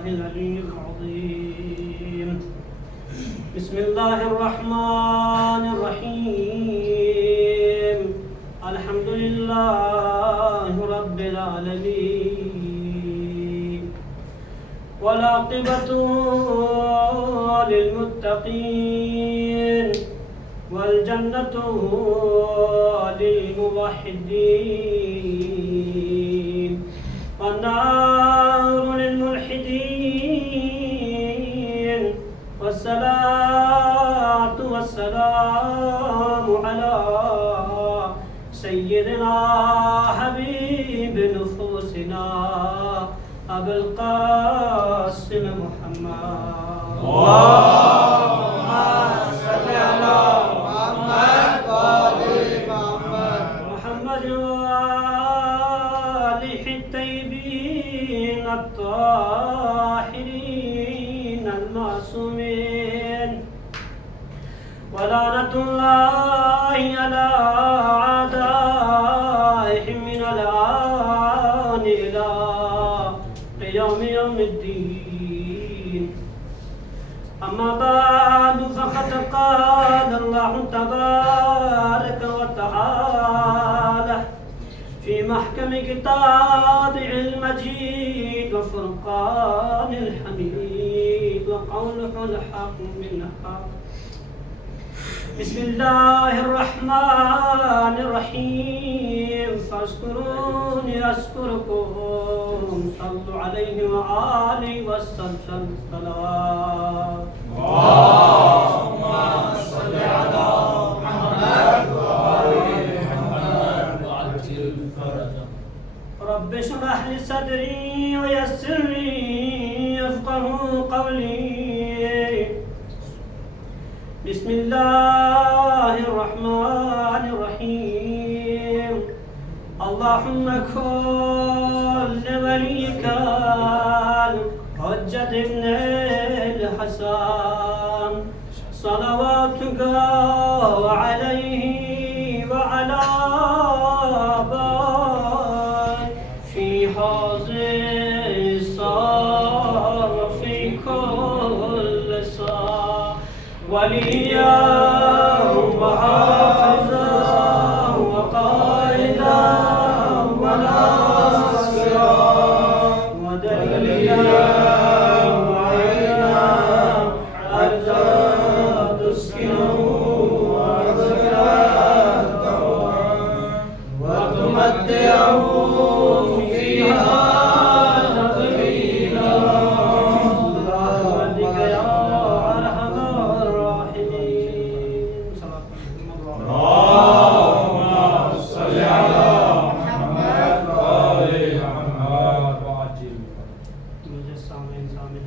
الله العلي العظيم. بسم الله الرحمن الرحيم. الحمد لله رب العالمين، والعاقبة للمتقين، والجنة للموحدين، والنار للملحدين، والصلاة والسلام على سيدنا حبيب نفوسنا أبي القاسم محمد. اللهم صل على محمد محمد وآله الطيبين الطاهرين المعصومين، ولعنة الله على أعدائهم من الآن إلى يوم الدين. أما بعد، فقد قال الله تبارك وتعالى في محكم كتابه المجيد وفرقان الحميد وقوله الحق من الحق. بسم الله الرحمن الرحيم. فاذكروني أذكركم، صلوا عليه وآله وسلم صلوات. اللهم صل على محمد وآل محمد وعجل فرجه. رب اشرح لي صدري ويسر لي يفقهوا قولي. بسم الله الرحمن الرحيم. اللهم كن لوليك الحجة ابن الحسن صلواتك عليه وعلى آبائه في هذه الساعة وفي كل ساعة وليا وحافظا وقائدا وناصرا ودليلا وعينا حتى تسكنه أرضك وتمتعه فيها تطويلا برحمتك يا أرحم الراحمين. اللهم صل على محمد وآل محمد وعجل فرجه. مجھے سامعین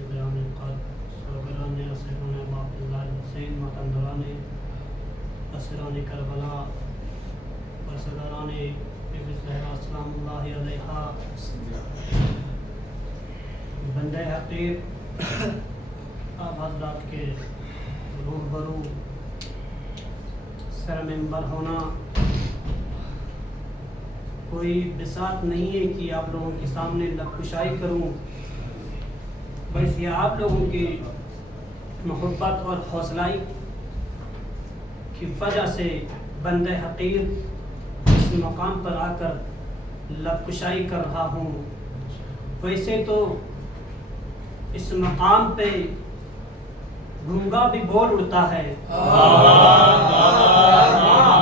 بیان قد سروران اسران باپ اللہ حسین ماتندران اسران کربلا برسداران ابن زہرا سلام اللہ علیہا، بندہ حقیق آپ حضرات کے روبرو سر منبر ہونا کوئی بساط نہیں ہے کہ آپ لوگوں کے سامنے لب کشائی کروں، بس یہ آپ لوگوں کی محبت اور حوصلائی کی وجہ سے بندہ حقیر اس مقام پر آ کر لب کشائی کر رہا ہوں. ویسے تو اس مقام پہ گھونگا بھی بول اڑتا ہے.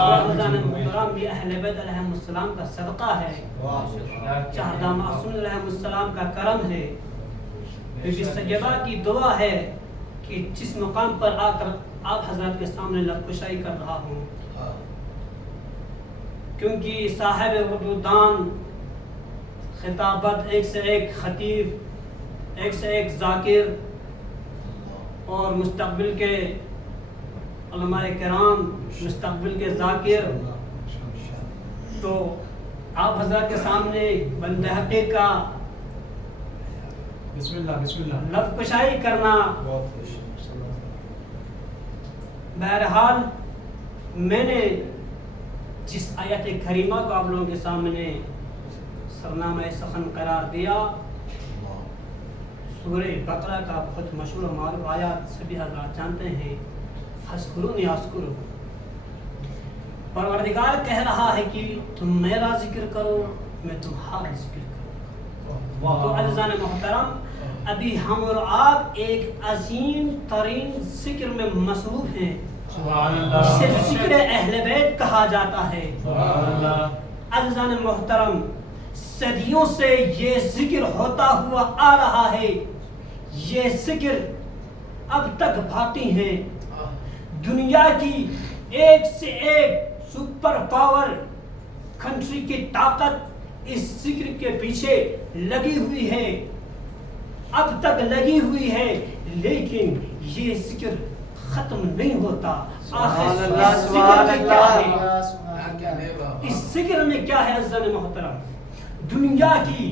محترم بھی اہل بیت علیہ السلام کا صدقہ ہے، چہردہ معصوم علیہ السلام کا کرم ہے، بی بی سیدہ کی دعا ہے کہ جس مقام پر آ کر آپ حضرات کے سامنے لب کشائی کر رہا ہوں، کیونکہ صاحب وجودان خطابت ایک سے ایک خطیب، ایک سے ایک ذاکر، اور مستقبل کے علماء کرام، مستقبل کے ذاکر، تو آپ حضرات کے سامنے بندہ حقیق کا بسم اللہ لب کشائی کرنا. بہرحال میں نے جس آیت کریمہ کو آپ لوگوں کے سامنے سرنامہ سخن قرار دیا، سورہ بقرہ کا بہت مشہور و معروف آیات سبھی حضرات جانتے ہیں، فَاذْكُرُونِي أَذْكُرُكُمْ۔ پروردگار کہہ رہا ہے کہ تم میرا ذکر کرو، میں تمہارا ذکر کروں۔ تو عزیزان محترم، ابھی ہم اور آپ ایک عظیم ترین ذکر میں مصروف ہیں جسے ذکر اہل بیت کہا جاتا ہے۔ عزیزان محترم، صدیوں سے یہ ذکر ہوتا ہوا آ رہا ہے، یہ ذکر اب تک باقی ہے۔ دنیا کی ایک سے ایک سپر پاور کنٹری کی طاقت اس ذکر کے پیچھے لگی ہوئی ہے، اب تک لگی ہوئی ہے، لیکن یہ ذکر ختم نہیں ہوتا۔ آخر اس ذکر میں کیا ہے؟ اس ذکر میں کیا ہے عزیزان محترم؟ دنیا کی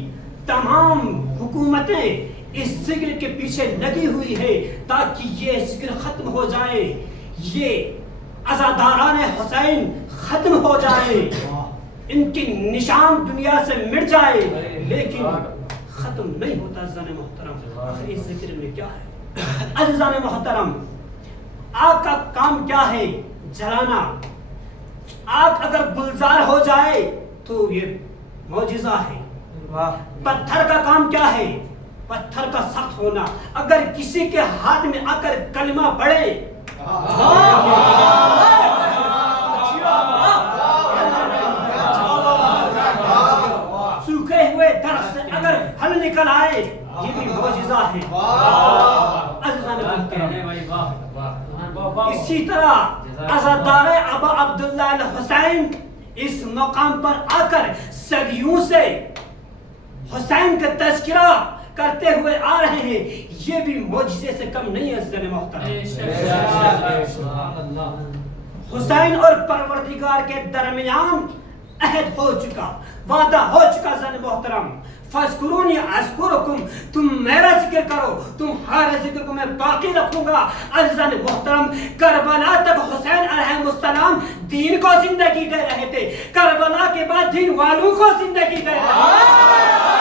تمام حکومتیں اس ذکر کے پیچھے لگی ہوئی ہے تاکہ یہ ذکر ختم ہو جائے، یہ عزاداران حسین ختم ہو جائے، ان کی نشان دنیا سے مٹ جائے، لیکن ختم نہیں ہوتا عزیزان محترم۔ آخر اس ذکر میں کیا ہے؟ عزیزان محترم، آگ کا کام کیا ہے؟ جلانا۔ آگ اگر گلزار ہو جائے تو یہ معجزہ ہے۔ پتھر کا کام کیا ہے؟ پتھر کا سخت ہونا۔ اگر کسی کے ہاتھ میں آ کر کلمہ پڑے، سوکھے ہوئے درخت سے اگر پھل نکل آئے، یہ بھی معجزہ ہے۔ اسی طرح عزادار ابا عبداللہ الحسین اس مقام پر آ کر صدیوں سے حسین کا تذکرہ کرتے ہوئے آ رہے ہیں، یہ بھی معجزے سے کم نہیں ہے عزیزان محترم۔ حسین اور پروردگار کے درمیان عہد ہو چکا، وعدہ ہو چکا عزیزان محترم۔ فَاذْكُرُونِي أَذْكُرُكُمْ، تم میرا ذکر کرو، تمہارے ذکر کو میں باقی رکھوں گا۔ عزیزان محترم، کربلا تک حسین علیہ السلام دین کو زندگی دے رہے تھے، کربلا کے بعد دین والوں کو زندگی دے رہے تھے۔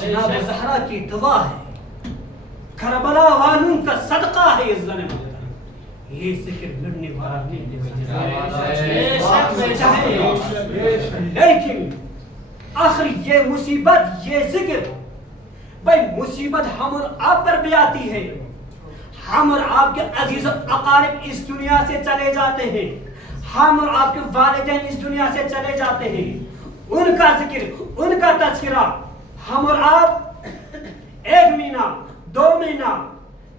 جناب زہرا کی دعا ہے، کربلا والوں کا صدقہ ہے عزیزان محترم، یہ ذکر مٹنے والا نہیں ہے۔ لیکن آخر یہ مصیبت، یہ ذکر، بھائی مصیبت ہم اور آپ پر بھی آتی ہے۔ ہم اور آپ کے عزیز و اقارب اس دنیا سے چلے جاتے ہیں، ہم اور آپ کے والدین اس دنیا سے چلے جاتے ہیں، ان کا ذکر، ان کا تذکرہ ہم اور آپ 1 مہینہ، 2 مہینہ،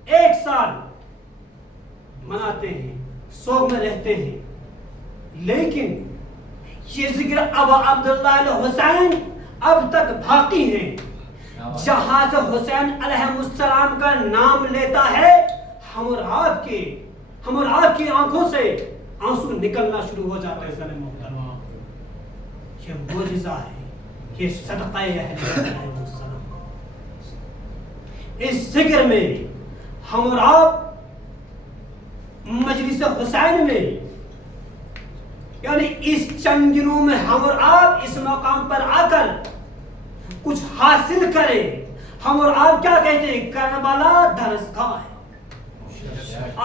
1 سال مناتے ہیں، سوگ میں رہتے ہیں، لیکن یہ ذکر ابا عبداللہ الحسین اب تک باقی ہے۔ جہاں سے حسین علیہ السلام کا نام لیتا ہے، ہم اور آپ کی آنکھوں سے آنسو نکلنا شروع ہو جاتا ہے عزیزان محترم۔ یہ معجزہ ہے، یہ صدقہ اہل بیت علیہ السلام۔ اس ذکر میں ہم اور آپ مجلس حسین میں، یعنی اس چند دنوں میں ہم اور آپ اس مقام پر آ کر کچھ حاصل کریں۔ ہم اور آپ کیا کہتے ہیں؟ کربلا درسگاہ ہے۔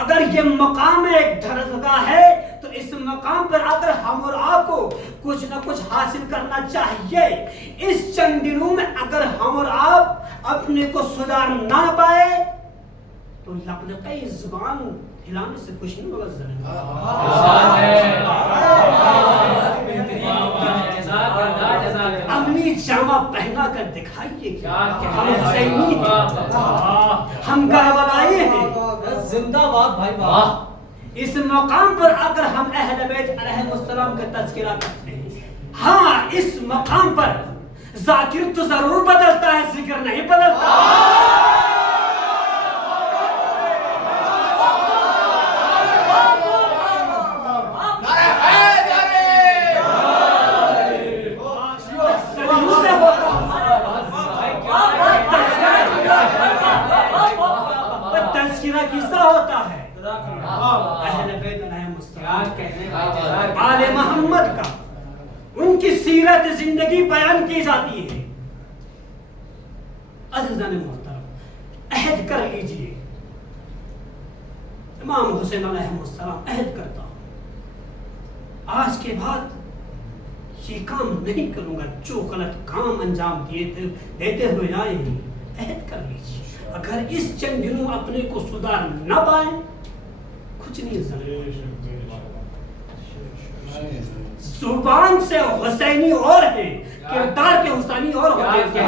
اگر یہ مقام ایک درسگاہ ہے تو اس مقام پر آ کر ہم اور آپ کو کچھ نہ کچھ حاصل کرنا چاہیے۔ اس چند دنوں میں اگر ہم اور آپ اپنے کو سدھار نہ پائے تو لقلقہ زبان ہلانے سے کچھ نہیں ہوگا۔ امنی جامہ پہنا کر دکھائیے کہ ہم حسینی ہیں، ہم کربلائی ہیں۔ زندہ باد بھائی واہ۔ اس مقام پر آ کر ہم اہل بیت علیہ السلام کا تذکرہ کرتے ہیں۔ ہاں، اس مقام پر ذاکر تو ضرور بدلتا ہے، ذکر نہیں بدلتا۔ ہوتا ہے اہل بیت علیہم السلام، آل محمد کا، ان کی سیرت زندگی بیان کی جاتی ہے۔ عزیزان محترم، عہد کر لیجئے، امام حسین علیہ السلام عہد کرتا ہوں، آج کے بعد یہ کام نہیں کروں گا جو غلط کام انجام دیتے ہوئے آئے ہیں۔ عہد کر لیجیے، اگر اس چند دنوں اپنے کو سدھار نہ پائیں، کچھ نہیں زبان سے حسینی اور ہے، کردار کے حسینی اور ہوتے ہیں۔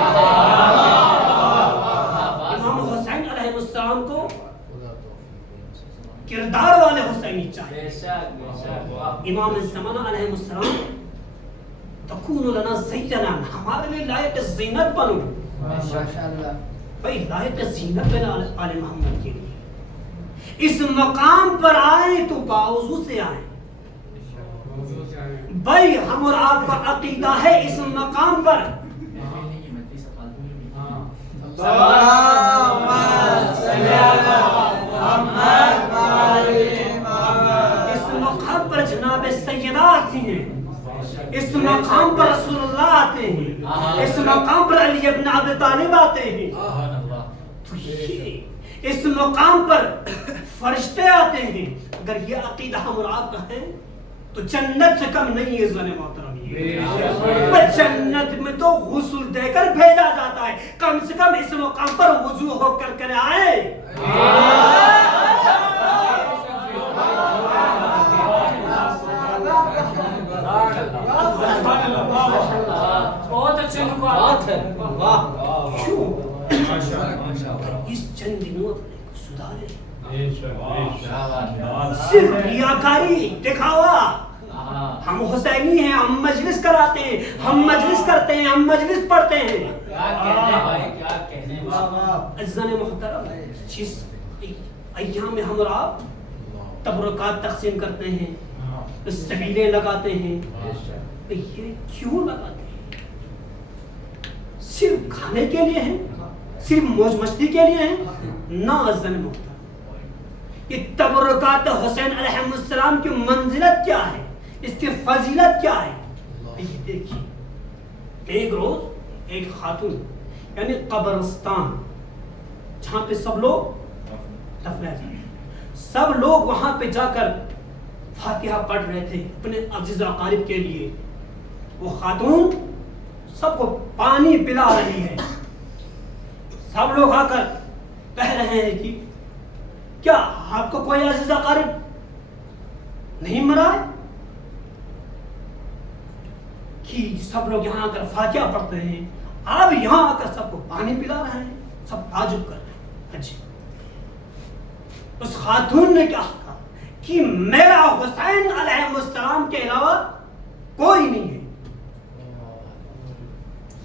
امام حسین علیہ السلام کو کردار والے حسینی چاہیے۔ امام الزمان علیہ السلام تکون لنا زینا، ہمارے لیے لائق زینت بنو۔ بھائی لائق زینت بنا آل محمد کے لیے۔ اس مقام پر آئیں تو باوضو سے آئیں۔ بھائی ہم اور آپ کا عقیدہ ہے اس مقام پر اس مقام پر جناب سیدہ آتی ہیں، اس مقام پر رسول اللہ آتے ہیں، اس مقام پر علی ابن ابی طالب آتے ہیں، تو یہ اس مقام پر فرشتے آتے ہیں۔ اگر یہ عقیدہ ہم اور آپ کا ہے تو جنت سے کم نہیں ہے زن محترم۔ جنت میں تو غسل دے کر بھیجا جاتا ہے، کم سے کم اس مقام پر وضو ہو کر آئے۔ بہت اچھے بات ہے۔ کیوں؟ اس چند دنوں اپنے کو سدھارے، صرف ریاکاری دکھاوا۔ ہم حسینی ہیں، ہم مجلس کراتے ہیں، ہم مجلس کرتے ہیں، ہم مجلس پڑھتے ہیں۔ عزیزان محترم، جس ایام میں ہم اور آپ تبرکات تقسیم کرتے ہیں، سبیلیں لگاتے ہیں، یہ کیوں لگاتے ہیں؟ صرف کھانے کے لیے ہیں؟ صرف موج مستی کے لیے ہیں؟ نہ عزیزان محترم، یہ تبرکات حسین علیہ السلام کی منزلت کیا ہے، اس کی فضیلت کیا ہے؟ یہ دیکھیے، ایک روز ایک خاتون یعنی قبرستان جہاں پہ سب لوگ دفنائے جاتے ہیں، سب لوگ وہاں پہ جا کر فاتحہ پڑھ رہے تھے اپنے عزیز اقارب کے لیے۔ وہ خاتون سب کو پانی پلا رہی ہے، سب لوگ آ کر کہہ رہے ہیں کہ کیا آپ کو کوئی عزیز اقارب نہیں مرا ہے؟ کہ سب لوگ یہاں آ کر فاتحہ پڑھتے ہیں، آپ یہاں آ کر سب کو پانی پلا رہے ہیں، سب تعجب کر رہے ہیں۔ اچھا، اس خاتون نے کیا کہا کہ میرا حسین علیہ السلام کے علاوہ کوئی نہیں ہے۔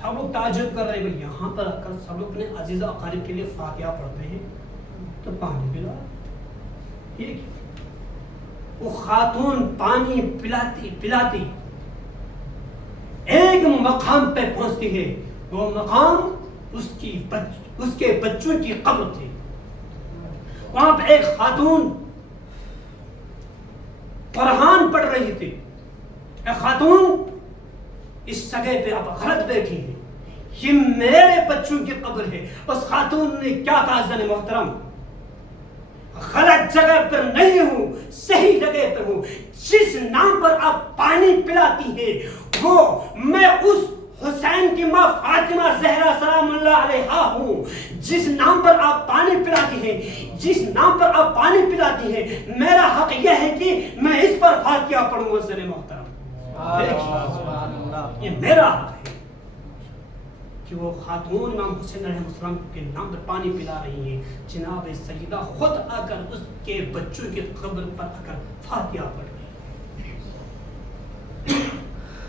سب لوگ تعجب کر رہے ہیں، یہاں پر آ کر سب لوگ اپنے عزیز اقارب کے لیے فاتحہ پڑھتے ہیں تو پانی پلا رہے ہیں۔ وہ خاتون پانی پلاتی پلاتی ایک مقام پہ پہنچتی ہے، وہ مقام اس کے بچوں کی قبر تھی۔ وہاں پہ ایک خاتون قرآن پڑھ رہی تھی، ایک خاتون اس جگہ پہ اب غلط بیٹھی ہے، یہ میرے بچوں کی قبر ہے۔ اس خاتون نے کیا کہا زن محترم، غلط جگہ پر نہیں ہوں، صحیح جگہ پر ہوں۔ جس نام پر آپ پانی پلاتی ہیں وہ میں اس حسین کی ماں فاطمہ زہرا سلام اللہ علیہا ہوں۔ جس نام پر آپ پانی پلاتی ہیں، جس نام پر آپ پانی پلاتی ہیں، میرا حق یہ ہے کہ میں اس پر فاتحہ پڑھوں گا زن محترم۔ یہ میرا حق ہے کہ وہ خاتون امام حسین علیہ السلام کے نام پر پانی پلا رہی ہیں، جناب سیدہ خود آ کر اس کے بچوں کی قبر پر آ کر فاتحہ پڑھ رہی ہیں۔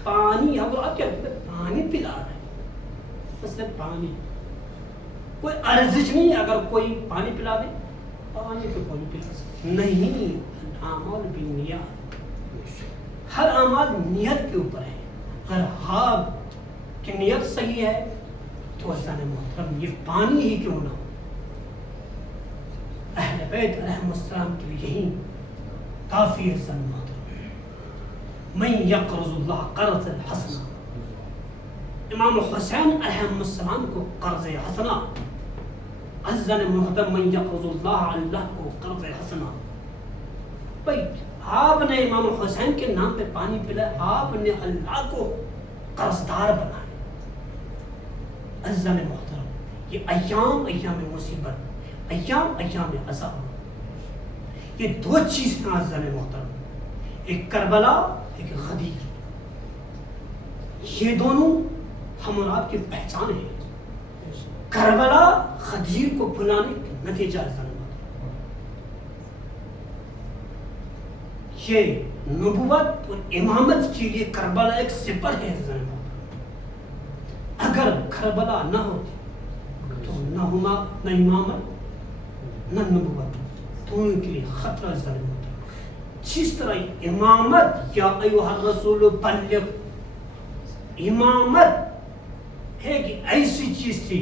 پانی ہم آپ کیا پانی پلا رہے ہیں، مثلا پانی کوئی ارزش نہیں ہے، اگر کوئی پانی پلا دے پانی تو کوئی پلا سکتے نہیں۔ اعمال بالنیات، ہر اعمال نیت کے اوپر ہے، اگر آپ کی نیت صحیح ہے تو عزیزان محترم یہ پانی ہی کیوں نہ ہو۔ اہل بیت علیہ السلام کے لیے یہی کافی ہے زن محترم. من یقرض اللہ قرض حسنا. امام حسین علیہ السلام کو قرض حسنا. عزن محترم من یقرض اللہ, اللہ کو قرض حسنا. بھائی آپ نے امام حسین کے نام پہ پانی پلایا, آپ نے اللہ کو قرضدار بنایا. عزن محترم یہ ایام ایام مصیبت, ایام ایام عذاب, یہ دو چیز ہیں عزن محترم, ایک کربلا ایک غدیر. یہ دونوں ہم اور آپ کی پہچان ہے. کربلا غدیر کو بھلانے کا نتیجہ عزن محترم. یہ نبوت اور امامت کے لیے کربلا ایک سپر ہے عزن محترم. اگر کربلا نہ ہوتی تو نہ امامت نہ نبوت, دونوں کے لیے خطرہ عزن محترم. جس طرح امامت یا ایھا الرسول بلغ, امامت ایک ایسی چیز تھی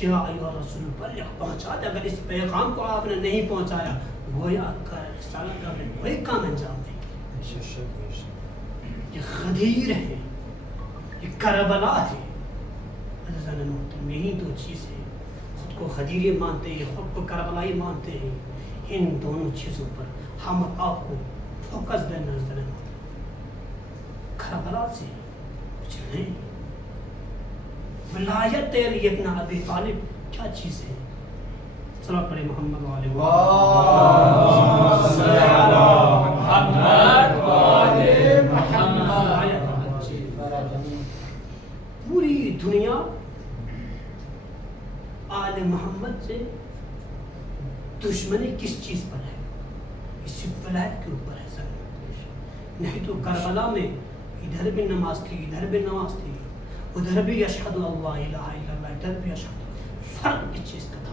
یا ایھا الرسول بلغ, پہنچا دے. اگر اس پیغام کو آپ نے نہیں پہنچایا گویا رسالت کا آپ نے کوئی کام انجام نہیں. یہ غدیر ہے, یہ کربلا ہے. یہی دو چیز ہے, خود کو غدیری مانتے ہیں, خود کو کربلائی مانتے ہیں. ان دونوں چیزوں پر ہم آپ کو فوکس دینا ہے. کربلا سے کچھ نہیں. ولایت علی ابن ابی طالب کیا چیز ہے؟ چلو پڑھے محمد وعلى پوری دنیا آل محمد سے دشمنی کس چیز پر ہے؟ اسی ولایت کے اوپر ہے سر. نہیں تو کربلا میں ادھر بھی نماز تھی, ادھر بھی نماز تھی, ادھر بھی اشہد اللہ الہ الا اللہ, ادھر بھی اشہد. فرق کس چیز کا تھا؟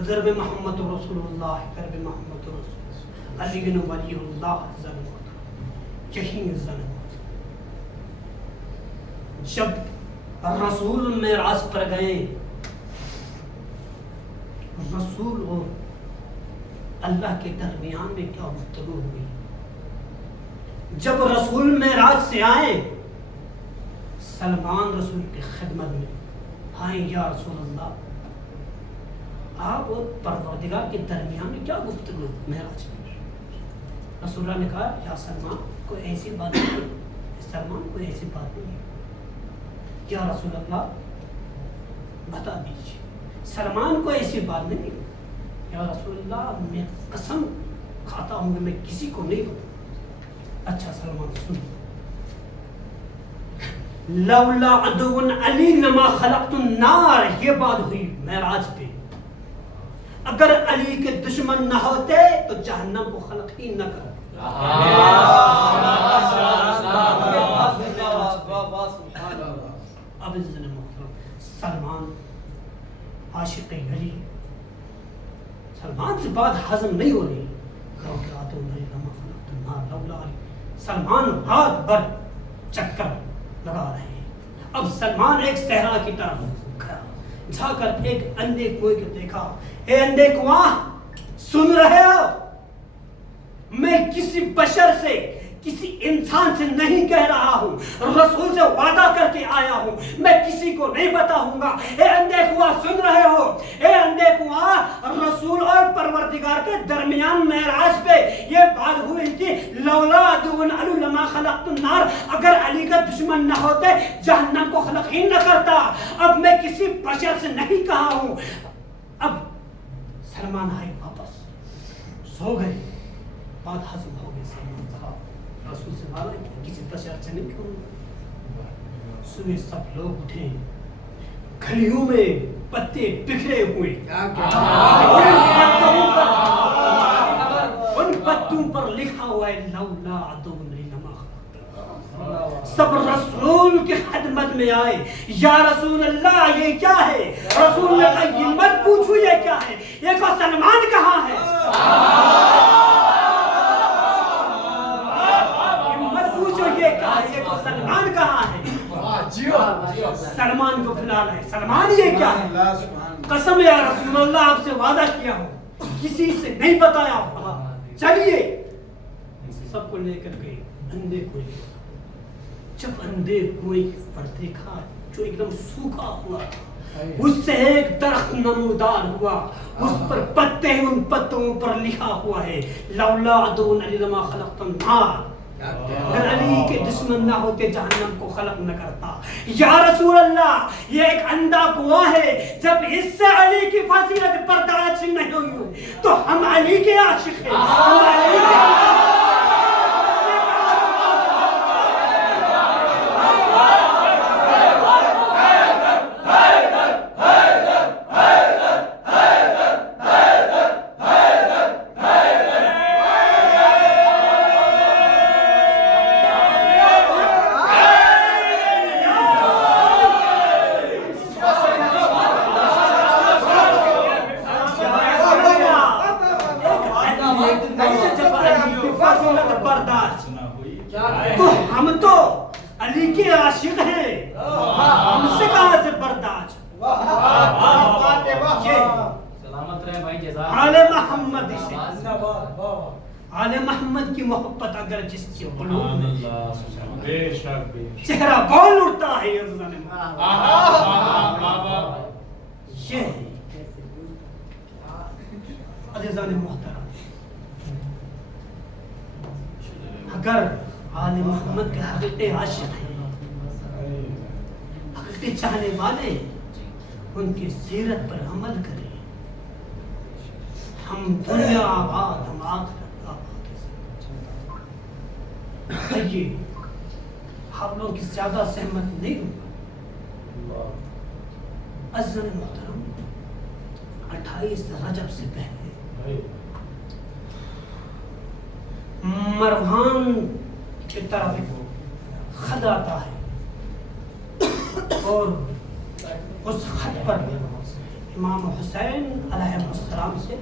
ادھر بھی محمد رسول اللہ, ادھر بھی محمد رسول اللہ, علی ولی اللہ عزن محترم. یہی عزن محترم. جب رسول معراج پر گئے, رسول اور اللہ کے درمیان میں کیا گفتگو ہوئی. جب رسول معراج سے آئے, سلمان رسول کی خدمت میں آئے, یا رسول اللہ آپ اور پروردگار کے درمیان میں کیا گفتگو معراج میں؟ رسول اللہ نے کہا یا سلمان کوئی ایسی بات نہیں, سلمان کوئی ایسی بات نہیں. یا رسول اللہ بتا دیجیے. سلمان کو ایسی بات نہیں. یا رسول اللہ میں قسم کھاتا ہوں کہ میں کسی کو نہیں بتاؤں. اچھا سلمان سن, لولا عدو علی لما خلقت النار, یہ بات ہوئی معراج پہ. اگر علی کے دشمن نہ ہوتے تو جہنم کو خلق ہی نہ کرتے. اب سلمان عاشق علی, سلمان سے بات ہضم نہیں ہو رہی. سلمان رات بھر چکر لگا رہے ہیں. اب سلمان ایک صحرا کی طرف کھڑا, جا کر ایک اندھے کنویں کو دیکھا. اے اندھے کنواں, سن رہے ہو؟ میں کسی بشر سے, کسی انسان سے نہیں کہہ رہا ہوں, رسول سے وعدہ کر کے آیا ہوں, میں کسی کو نہیں بتاؤں گا. اے اندھے کنواں سن رہے ہو؟ اے اندھے کنواں, رسول اور پروردگار کے درمیان معراج پہ یہ بات ہوئی تھی, لولا عدو علی لما خلقت النار, اگر علی کا دشمن نہ ہوتے جہنم کو خلق ہی نہ کرتا. اب میں کسی بشر سے نہیں کہا ہوں. اب سلمان آئے واپس, سو گئے, بات ہضم ہو گئی. سلمان کہا رسول سے بھالا کسی بشر سے نہیں کہوں. صبح سب لوگ اٹھے, گلیوں میں پتے بکھرے ہوئے, ان پتوں پر لکھا ہوا ہے لولا عدو علی لما خلقت. سب رسول کی خدمت میں آئے, یا رسول اللہ یہ کیا ہے؟ رسول نے کہا یہ مت پوچھو یہ کیا ہے, یہ کو سلمان کہاں ہے؟ مت پوچھو یہ کیا ہے, یہ کو سلمان کہاں ہے؟ سلمان کو بلا رہے. سلمان یہ کیا ہے؟ قسم یا رسول اللہ آپ سے وعدہ کیا ہوں, کسی سے نہیں بتایا. چلیے سب کو لے کر گئے اندھے کنویں. جب اندھے کنویں پر دیکھا جو ایک دم سوکھا ہوا تھا، اس سے ایک درخت نمودار ہوا. اس پر پتے ہیں، ان پتوں پر لکھا ہوا ہے لولا ادعو علی لما خلقت النار. اگر علی کے دشمن نہ ہوتے جہنم کو خلق نہ کرتا. یا رسول اللہ، یہ ایک اندھا کنواں ہے. جب اس سے علی کی فضیلت برداشت نہیں ہوئی تو ہم علی کے عاشق ہیں. ہم علی کے تو ہم تو علی کے عاشق ہیں، ہم سے کہاں سے برداشت. سلامت رہے بھائی. جزاک آل محمد سے آل محمد کی محبت اگر جس کے قلوب میں چہرہ بول اٹھتا ہے یہ عزیزان محترم. اگر آل محمد کے حقیقی عاشق ہیں، حقیقی چاہنے والے، ان کی سیرت پر عمل کریں. ہم دنیا آباد، ہم آخرت آباد. آئیے آپ لوگوں کی زیادہ سہمت نہیں ہوگا. عزیزان محترم، 28 رجب سے پہلے مروان کی طرف خط آتا ہے اور اس خط پر امام حسین علیہ السلام سے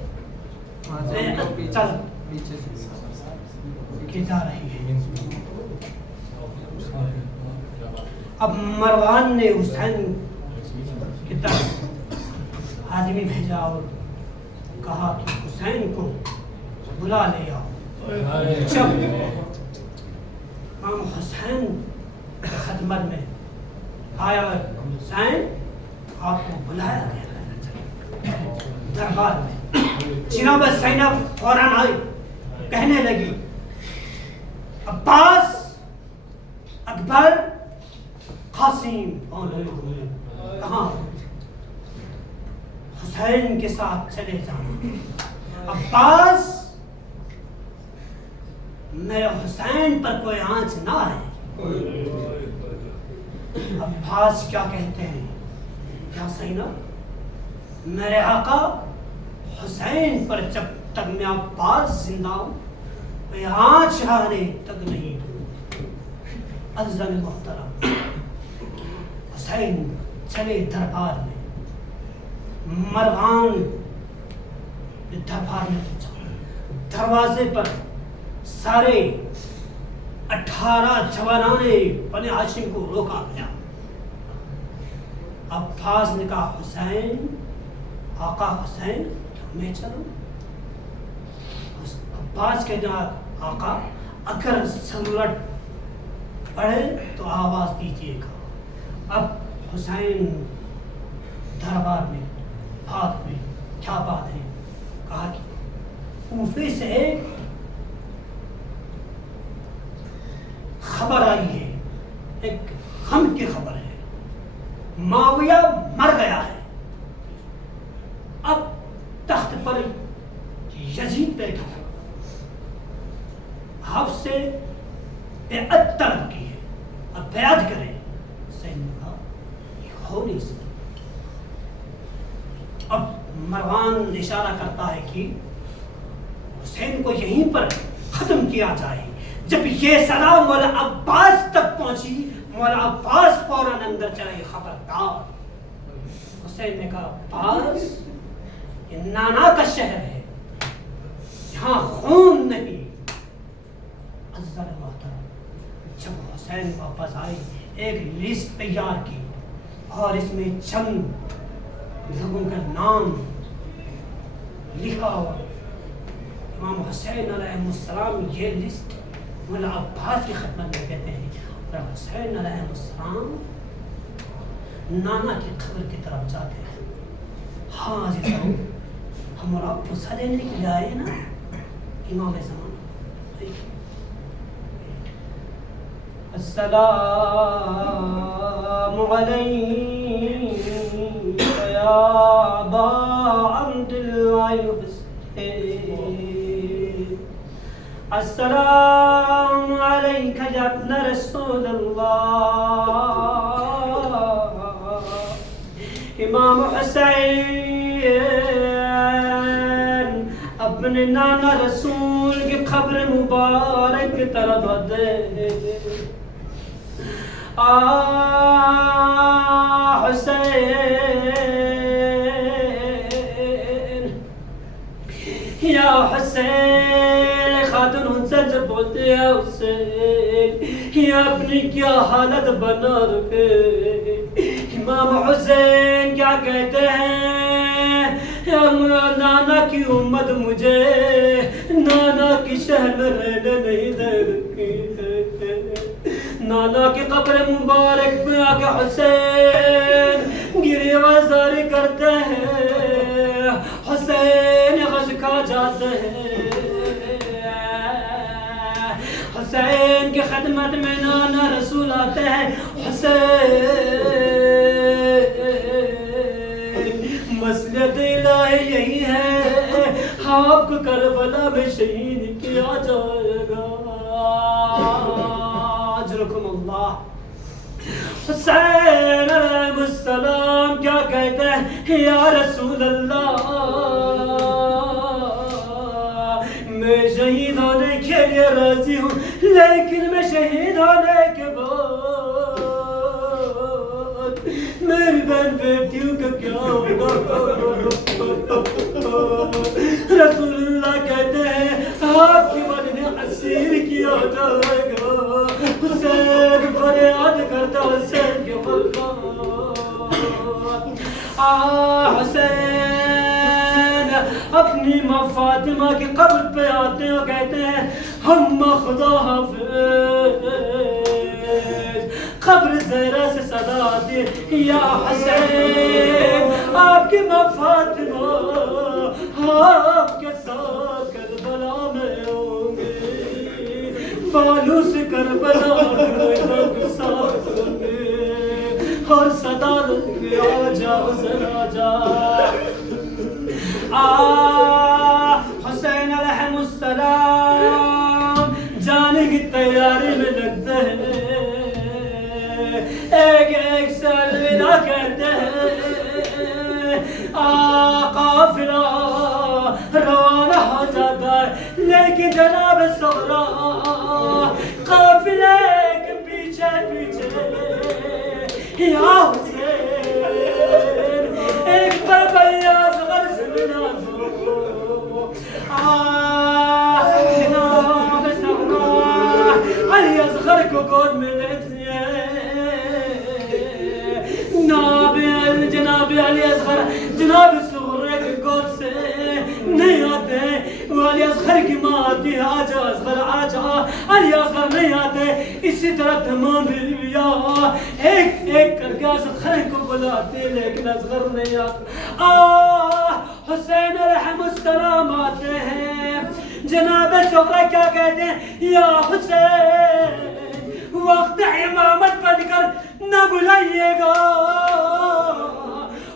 چل کی جا رہی ہے. اب مروان نے حسین کی طرف آدمی بھیجا اور کہا کہ حسین کو بلا لے آؤ. جب امام حسین خدمت میں آیا، حسین آپ کو بلایا گیا دربار میں. جناب زینب فوراً آئی، کہنے لگی عباس، اکبر، قاسم کہاں؟ حسین کے ساتھ چلے جانا. عباس، میرے حسین پر کوئی آنچ نہ آئے. عباس کیا کہتے ہیں؟ کیا زینب، میرے آقا حسین پر جب تک میں عباس زندہ ہوں کوئی آنچ آنے تک نہیں. عزیزان محترم، حسین چلے دربار میں. مروان دربار میں پہنچا. دروازے پر سارے 18 جوانان بنی ہاشم کو روکا گیا. عباس نے کہا حسین، آقا حسین میں چلوں؟ عباس کہنے لگا آقا اگر ضرورت پڑے تو آواز دیجیے گا. اب حسین دربار میں بات ہوئی. کیا بات ہے؟ کہا کہ کوفے سے خبر آئی ہے، ایک غم کی خبر ہے. معاویہ مر گیا ہے. اب تخت پر یزید بیٹھا ہے. آپ سے بیعت طلب کی ہے، اب بیعت کریں. حسین نے کہا یہ ہو نہیں سکتا. اب مروان اشارہ کرتا ہے کہ حسین کو یہیں پر ختم کیا جائے. جب یہ صدا مولا عباس تک پہنچی، مولا عباس فوراً اندر چلے. خبردار. حسین نے کہا عباس، یہ نانا کا شہر ہے، یہاں خون نہیں. عزیزان محترم، جب حسین واپس آئے ایک لسٹ تیار کی اور اس میں چند لوگوں کا نام لکھا ہوا امام حسین علیہ السلام یہ لسٹ مولا عباس کی خدمت میں کہتے ہیں اور حسین علیہ السلام نانا کی قبر کی طرف جاتے ہیں. ہاں عزیزاؤ ہم اور آپ پوچھا لینے کے لیے آئے نا امام زمانہ. السلام علیک یا ابا عبد اللہ حسین. السلام علیک یا ابن رسول اللہ. امام حسین اپنے نانا رسول کی قبر مبارک کی طرف آتے. حسین یا حسین خاتون ان سے جب بولتے ہیں حسین یہ اپنی کیا حالت بنا رکھے. امام حسین کیا کہتے ہیں نانا کی امت مجھے نانا کی شہر میں رہنے نہیں دے رکھی. نانا کی قبر مبارک پہ آ کے حسین گریہ وزاری کرتے ہیں. حسین غش کھا جاتے ہیں. حسین کی خدمت میں نانا رسول آتے ہیں. حسین مصلحت الہی یہی ہے آپ کو کربلا میں شہید کیا جائے گا. اجرکم اللہ. حسین علیہ السلام کیا کہتے ہیں یا رسول اللہ میں شہید ہونے کے لیے راضی ہوں لیکن میں شہید ہونے کے بعد میری بہن بیٹیوں کا کیا ہوگا. رسول اللہ کہتے ہیں آپ کی والد اسیر کیا جائے گا. حسین فریاد کرتا حسین کے حسین اپنی ماں فاطمہ کی قبر پہ آتے ہیں اور کہتے ہیں ہم خدا حافظ. قبر زہرا سے صدا آتی ہے یا حسین آپ کی ماں فاطمہ آپ کے ساتھ کربلا میں ہوں گے. بالوں سے کربلا میں ساتھ ہوں گے اور صدا دیں گے آ جاؤ ذرا جا. حسین علیہ السلام جانے کی تیاری میں لگتے ہیں. ایک ایک سے الوداع کہتے ہیں. قافلہ روانہ ہو جاتا ہے لیکن جناب سغرا قافلے کے پیچھے پیچھے یا حسین ایک بلبیا اصغر سے ملا دو. جناب سغرا علی اصغر کو گود میں لیتے جناب علی اصغر جناب صغرا کے گود سے نہیں آتے. وہ علی اصغر کی ماں آتی ہے آجا اصغر آجا. علی اصغر نہیں آتے. اسی طرح تمام بیویاں ایک ایک کر کے اصغر کو بلاتے لیکن اصغر نہیں آتا. حسین علیہ السلام آتے ہیں. جناب صغرا کیا کہتے ہیں یا حسین وقت امامت بن کر نہ بلائیے گا.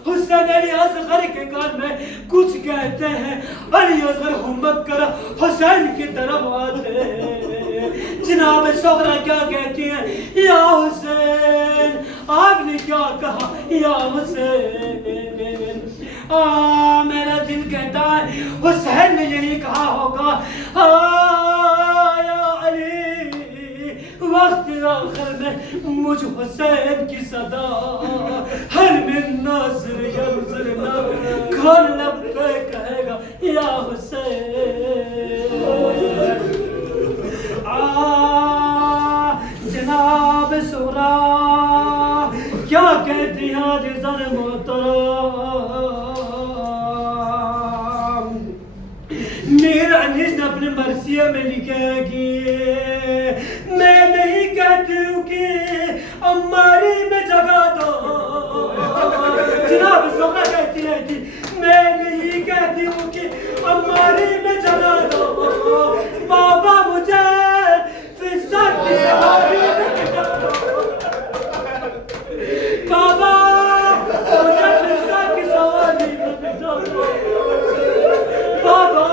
حسین علی اصغر کے کان میں کچھ کہتے ہیں. علی اصغر ہمت کر حسین کی طرف آتے ہیں. جناب صغرا کیا کہتی ہیں یا حسین آپ نے کیا کہا یا حسین. میرا دل کہتا ہے حسین نے یہی کہا ہوگا یا علی وقت آخر میں مجھ حسین کی صدا ہر من ناصر ینظرنا کھان لب پہ کہے گا یا حسین. جناب سورا کیا کہتی ہیں عزیزان محترم. اپنے مرثیے میں لکھے گی میں نہیں کہتی ہوں کہ اماری میں جگہ دو جناب سونا کہتی ہے کہ میں نہیں کہتی ہوں کہ اماری میں جگہ دو بابا مجھے فضا کی سواری میں بٹھا دو بابا مجھے فضا کی سواری میں بٹھا دو بابا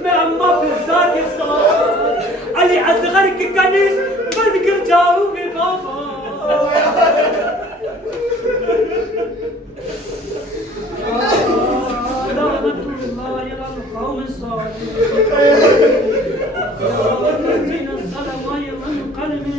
میں اما فضا کے ساتھ علی اصغر کی کنیز بن کر جاؤں گی بابا لعنت اللہ علی القوم الظالمین الذین ظلموا ينقلبون